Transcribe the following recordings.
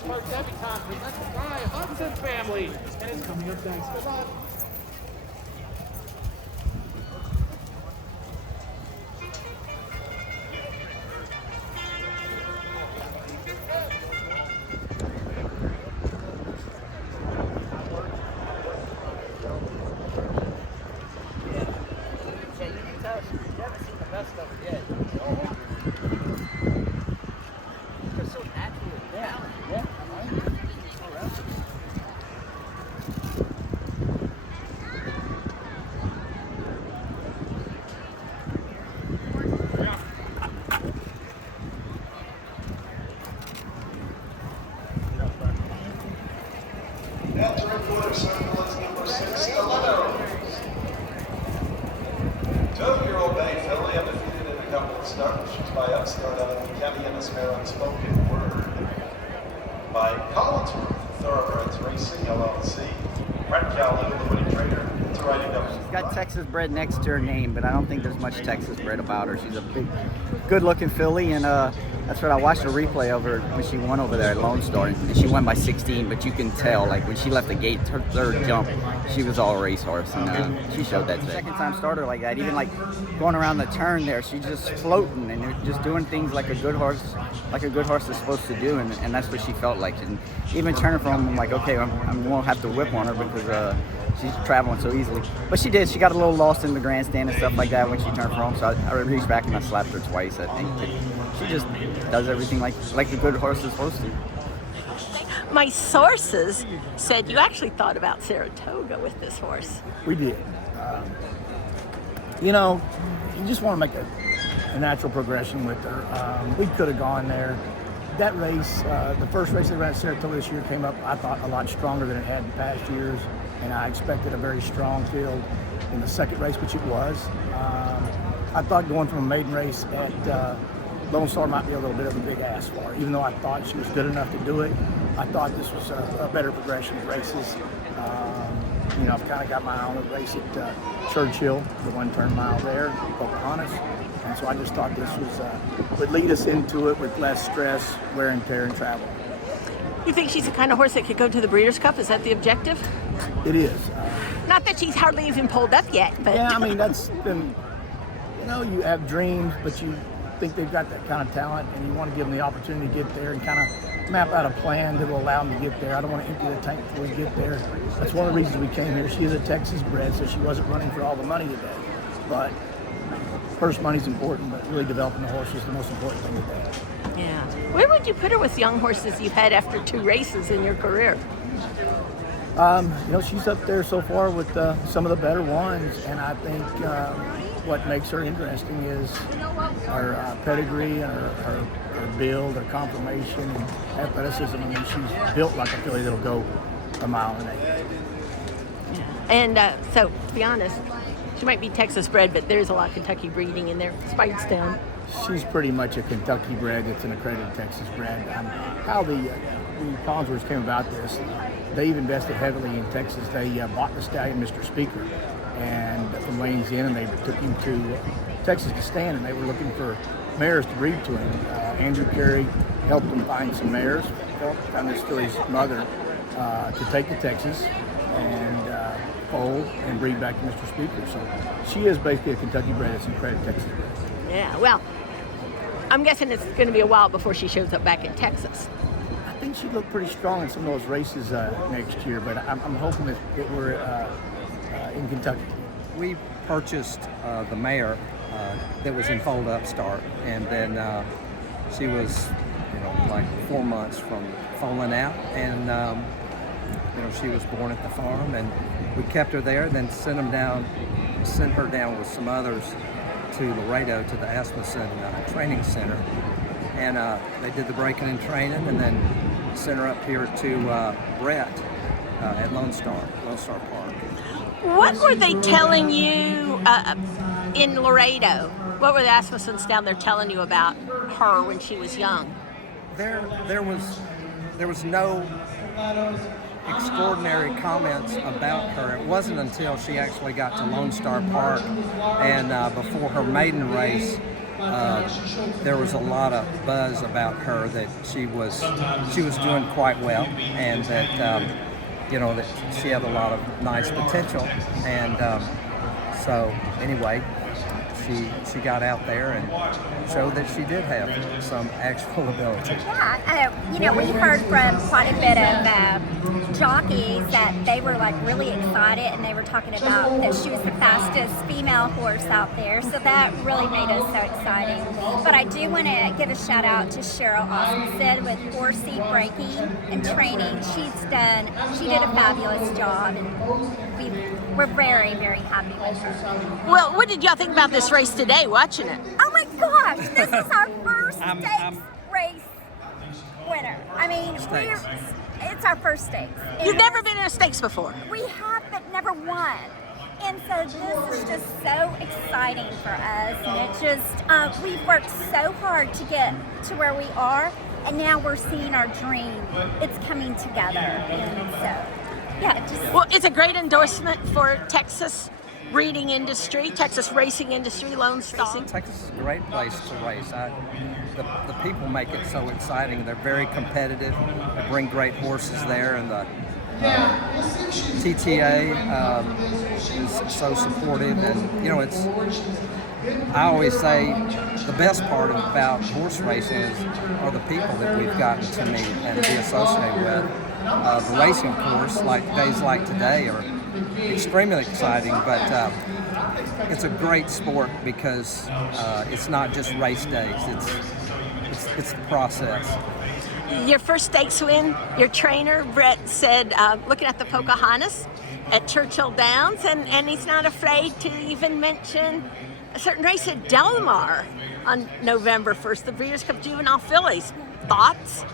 Ellis Park Debutante, presented by Hudson Family, and is coming up next. Good luck. Entering quarter circle is number 6, Stilettos. 2-year-old bay filly, undefeated in a couple of starts. She's by upstart out of the County and this mare Unspoken Word. By Collinsworth, Thoroughbreds Racing, LLC. Bret Calhoun, the winning trainer. It's a riding double. She's got Texas bred next to her name, but I don't think there's much Texas bred about her. She's a big, good-looking filly, and that's what I watched a replay of her when she won over there at Lone Star, and she won by 16. But you can tell, like when she left the gate, her third jump, she was all racehorse, and she showed that today. Second time starter like that, even like going around the turn there, she's just floating and just doing things like a good horse is supposed to do, and that's what she felt like. And even turning from, I'm like, okay, I won't have to whip on her because she's traveling so easily. But she did. She got a little lost in the grandstand and stuff like that when she turned from. So I reached back and I slapped her twice. I think she just does everything like a good horse is supposed to. My sources said you actually thought about Saratoga with this horse. We did. You know, you just want to make a natural progression with her. We could have gone there. That race, the first race they ran at Saratoga this year came up, I thought, a lot stronger than it had in past years. And I expected a very strong field in the second race, which it was. I thought going from a maiden race at Lone Star might be a little bit of a big ask for her. Even though I thought she was good enough to do it, I thought this was a better progression of races. You know, I've kind of got my eye on the race at Churchill, the one-turn mile there, Pocahontas. And so I just thought this would lead us into it with less stress, wear and tear, and travel. You think she's the kind of horse that could go to the Breeders' Cup? Is that the objective? It is. Not that she's hardly even pulled up yet, but... Yeah, I mean, that's been, you know, you have dreams, but you think they've got that kind of talent, and you want to give them the opportunity to get there and kind of map out a plan that will allow them to get there. I don't want to empty the tank before we get there. That's one of the reasons we came here. She is a Texas bred, so she wasn't running for all the money today. But first, money's important, but really developing the horse is the most important thing today. Yeah. Where would you put her with young horses you've had after 2 races in your career? You know, she's up there so far with some of the better ones, and I think what makes her interesting is her pedigree and her build, her conformation, and athleticism. I mean, she's built like a filly that'll go a mile and 8. And so, to be honest, she might be Texas bred, but there's a lot of Kentucky breeding in there. Speightstown. She's pretty much a Kentucky bred that's an accredited Texas bred. How the Collinsworths came about this, they've invested heavily in Texas. They bought the stallion, Mr. Speaker, and from Lane's Inn, and they took him to Texas to stand, and they were looking for mares to breed to him. Andrew Carey helped them find some mares, found this filly's mother to take to Texas and foal and breed back to Mr. Speaker. So she is basically a Kentucky bred that's an accredited Texas bred. Yeah, well, I'm guessing it's going to be a while before she shows up back in Texas. I think she looked pretty strong in some of those races next year, but I'm hoping that we're in Kentucky. We purchased the mare that was in foaled up start, and then she was, like 4 months from foaling out, and she was born at the farm, and we kept her there, then sent her down with some others to Laredo to the Asmussen Training Center, and they did the breaking and training, and then sent her up here to Bret at Lone Star Park. What were they telling you in Laredo? What were the Asmussens down there telling you about her when she was young? There was no extraordinary comments about her. It wasn't until she actually got to Lone Star Park and before her maiden race there was a lot of buzz about her that she was doing quite well, and that that she had a lot of nice potential, and so anyway, she got out there and showed that she did have some actual ability. Yeah, we heard from quite a bit of jockeys that they were like really excited, and they were talking about that she was the fastest female horse out there, so that really made us so exciting. But I do want to give a shout out to Cheryl Osmondson with horsey breaking and training. She did a fabulous job, and we're very, very happy with her. Well, what did y'all think about this race today, watching it? Oh my gosh, this is our first stakes race winner. I mean, it's our first stakes. You've never been in a stakes before. We have, but never won. And so this is just so exciting for us. And it just, we've worked so hard to get to where we are. And now we're seeing our dream. It's coming together. And so, yeah. Well, it's a great endorsement for Texas breeding industry, Texas racing industry, Lone Star. Texas is a great place to race. The people make it so exciting. They're very competitive. They bring great horses there, and the TTA is so supportive. And it's. I always say the best part about horse racing are the people that we've gotten to meet and be associated with. The racing course, like days like today, are extremely exciting, but it's a great sport because it's not just race days, it's the process. Your first stakes win, your trainer Bret said, looking at the Pocahontas at Churchill Downs, and he's not afraid to even mention a certain race at Del Mar on November 1st, the Breeders' Cup Juvenile Fillies. Thoughts?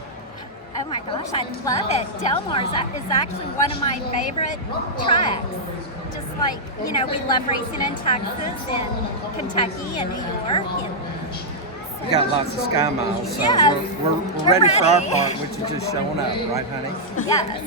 Oh my gosh, I love it. Del Mar is actually one of my favorite tracks. Just like, we love racing in Texas and Kentucky and New York. And we got lots of sky miles, so yes, we're ready for our part, which is just showing up, right, honey? Yes.